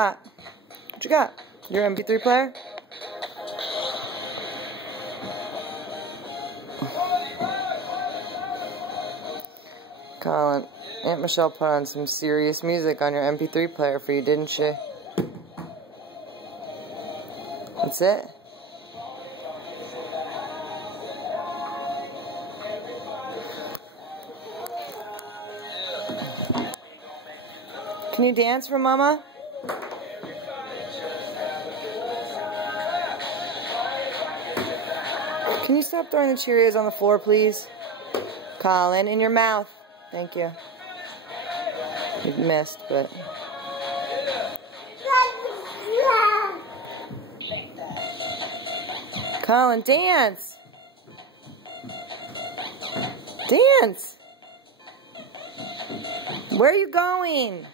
What you got? Your MP3 player? Colin, Aunt Michelle put on some serious music on your MP3 player for you, didn't she? That's it? Can you dance for Mama? Can you stop throwing the Cheerios on the floor, please? Colin, in your mouth. Thank you. You missed, but... Colin, dance! Dance! Where are you going?